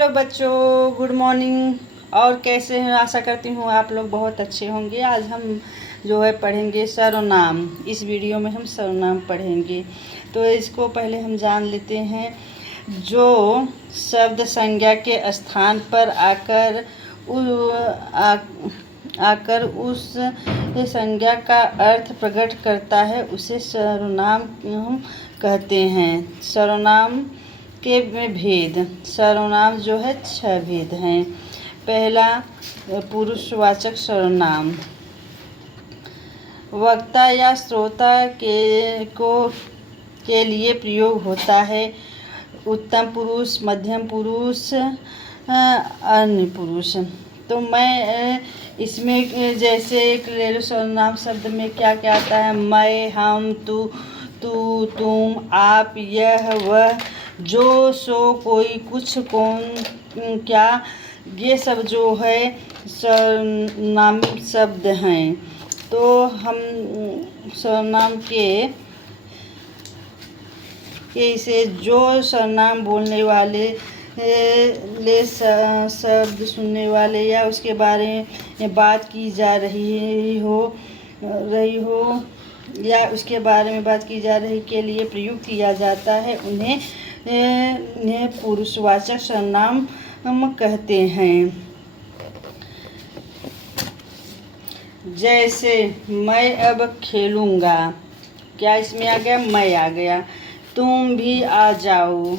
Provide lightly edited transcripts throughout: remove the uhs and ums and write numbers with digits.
Hello बच्चों, good morning. और कैसे हैं? आशा करती हूँ आप लोग बहुत अच्छे होंगे। आज हम जो है पढ़ेंगे सर्वनाम। इस वीडियो में हम सर्वनाम पढ़ेंगे। तो इसको पहले हम जान लेते हैं। जो शब्द संज्ञा के स्थान पर आकर उस संज्ञा का अर्थ प्रकट करता है उसे सर्वनाम हम कहते हैं। सर्वनाम के भेद। सर्वनाम जो है 6 भेद हैं। पहला, पुरुषवाचक सर्वनाम। वक्ता या श्रोता के लिए प्रयोग होता है। उत्तम पुरुष, मध्यम पुरुष, अन्य पुरुष। तो मैं इसमें जैसे एक ले लो, सर्वनाम शब्द में क्या क्या आता है? मैं, हम, तू, तुम, आप, यह, वह, जो, सो, कोई, कुछ, कौन, क्या, ये सब जो है सर्वनामी शब्द हैं। तो हम सर्वनाम के इसे जो सर्वनाम बोलने वाले शब्द सुनने वाले या उसके बारे में बात की जा रही हो या उसके बारे में बात की जा रही के लिए प्रयुक्त किया जाता है, उन्हें पुरुषवाचक सर्वनाम हम कहते हैं। जैसे मैं अब खेलूँगा, क्या इसमें आ गया? मैं आ गया। तुम भी आ जाओ,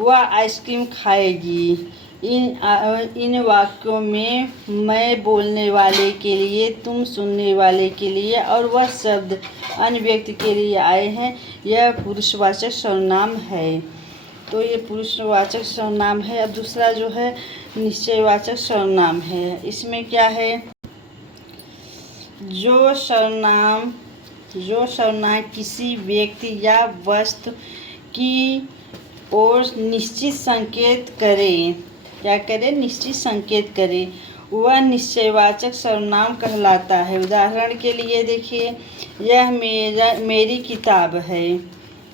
वह आइसक्रीम खाएगी। इन वाक्यों में मैं बोलने वाले के लिए, तुम सुनने वाले के लिए और वह शब्द अन्य व्यक्ति के लिए आए हैं। यह पुरुषवाचक सर्वनाम है। तो ये पुरुषवाचक सर्वनाम है। अब दूसरा जो है निश्चयवाचक सर्वनाम है। इसमें क्या है? जो सर्वनाम किसी व्यक्ति या वस्तु की ओर निश्चित संकेत करे। क्या करे? निश्चित संकेत करे, वह निश्चयवाचक सर्वनाम कहलाता है। उदाहरण के लिए देखिए, यह मेरी किताब है।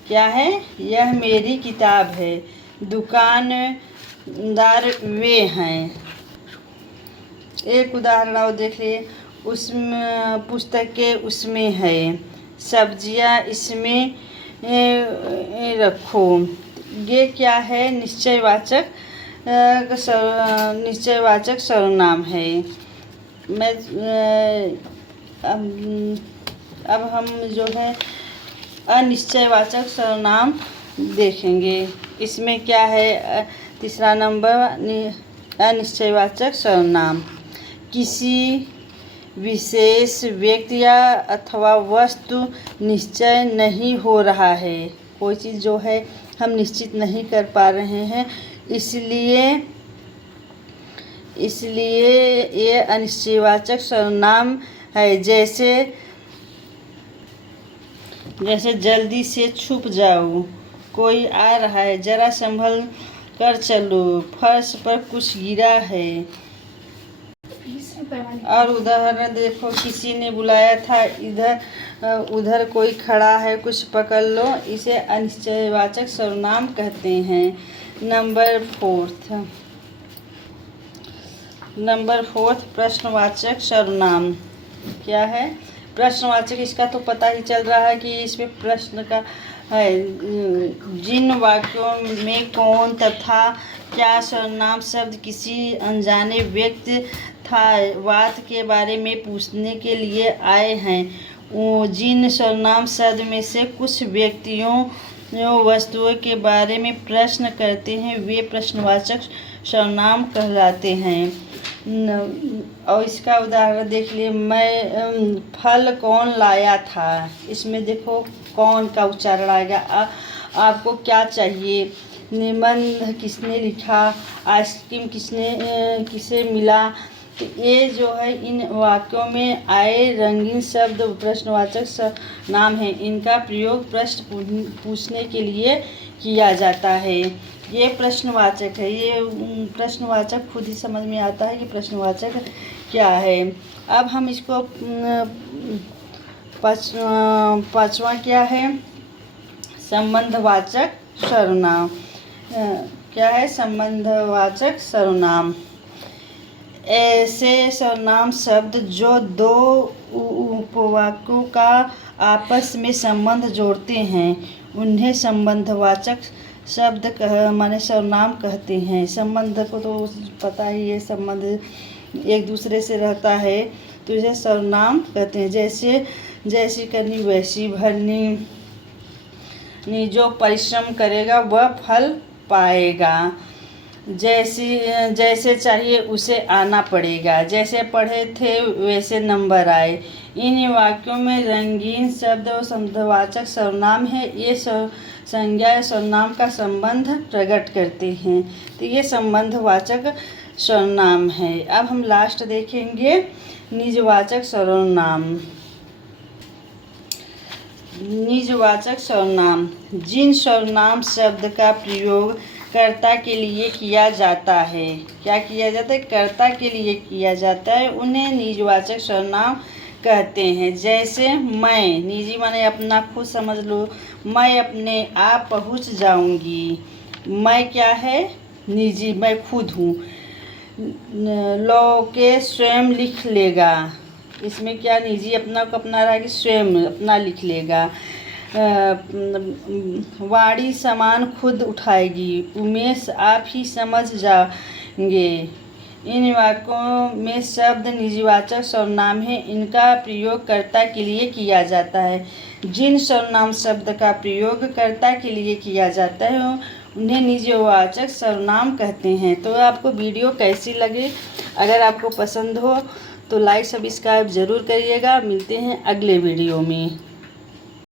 क्या है? यह मेरी किताब है। दुकानदार वे हैं। एक उदाहरण और देखिए, उसमें पुस्तकें उसमें है, सब्जियां इसमें रखो। ये क्या है? निश्चयवाचक सर्वनाम है। अब हम जो है अनिश्चयवाचक सर्वनाम देखेंगे। इसमें क्या है? तीसरा नंबर, अनिश्चयवाचक सर्वनाम। किसी विशेष व्यक्ति या अथवा वस्तु निश्चय नहीं हो रहा है। कोई चीज़ जो है हम निश्चित नहीं कर पा रहे हैं, इसलिए ये अनिश्चयवाचक सर्वनाम है। जैसे जल्दी से छुप जाओ, कोई आ रहा है, जरा संभल कर चलो, फर्श पर कुछ गिरा है। और उदाहरण देखो, किसी ने बुलाया था, उधर कोई खड़ा है, कुछ पकड़ लो। इसे अनिश्चयवाचक सर्वनाम कहते हैं। नंबर फोर्थ, प्रश्नवाचक सर्वनाम। क्या है? प्रश्नवाचक, इसका तो पता ही चल रहा है कि इसमें प्रश्न का है। जिन वाक्यों में कौन तथा क्या सर्वनाम शब्द किसी अनजाने व्यक्ति था बात के बारे में पूछने के लिए आए हैं, जिन सर्वनाम शब्द में से कुछ व्यक्तियों वस्तुओं के बारे में प्रश्न करते हैं, वे प्रश्नवाचक सर्वनाम कहलाते हैं। और इसका उदाहरण देख लिए, मैं फल कौन लाया था। इसमें देखो कौन का उच्चारण आएगा। आपको क्या चाहिए? निबंध किसने लिखा? आइसक्रीम किसे मिला? तो ये जो है इन वाक्यों में आए रंगीन शब्द प्रश्नवाचक सर्वनाम है। इनका प्रयोग प्रश्न पूछने के लिए किया जाता है। ये प्रश्नवाचक है। ये प्रश्नवाचक खुद ही समझ में आता है कि प्रश्नवाचक क्या है। अब हम इसको पांचवा क्या है? संबंधवाचक सर्वनाम। क्या है? संबंधवाचक सर्वनाम। ऐसे सर्वनाम शब्द जो दो उपवाक्यों का आपस में संबंध जोड़ते हैं उन्हें संबंधवाचक शब्द माने सर्वनाम कहते हैं। संबंध को तो पता ही है, संबंध एक दूसरे से रहता है तो इसे सर्वनाम कहते हैं। जैसी करनी वैसी भरनी, जो परिश्रम करेगा वह फल पाएगा। जैसे चाहिए उसे आना पड़ेगा, जैसे पढ़े थे वैसे नंबर आए। इन वाक्यों में रंगीन शब्द और संबंधवाचक सर्वनाम है। ये संज्ञा या सर्वनाम का संबंध प्रकट करते हैं। तो ये संबंधवाचक सर्वनाम है। अब हम लास्ट देखेंगे निजवाचक सर्वनाम। निजवाचक सर्वनाम जिन सर्वनाम शब्द का प्रयोग कर्ता के लिए किया जाता है। क्या किया जाता है? कर्ता के लिए किया जाता है, उन्हें निजवाचक सर्वनाम कहते हैं। जैसे मैं, निजी माने अपना, खुद समझ लो। मैं अपने आप पहुंच जाऊंगी। मैं क्या है? निजी, मैं खुद हूँ। लौके स्वयं लिख लेगा, इसमें क्या निजी अपना को अपना रहा कि स्वयं अपना लिख लेगा। वाणी सामान खुद उठाएगी। उमेश आप ही समझ जाएंगे। इन वाक्यों में शब्द निजवाचक सर्वनाम है, इनका प्रयोग कर्ता के लिए किया जाता है। जिन सर्वनाम शब्द का प्रयोग कर्ता के लिए किया जाता है उन्हें निजवाचक सर्वनाम कहते हैं। तो आपको वीडियो कैसी लगी? अगर आपको पसंद हो तो लाइक सब्सक्राइब ज़रूर करिएगा। मिलते हैं अगले वीडियो में।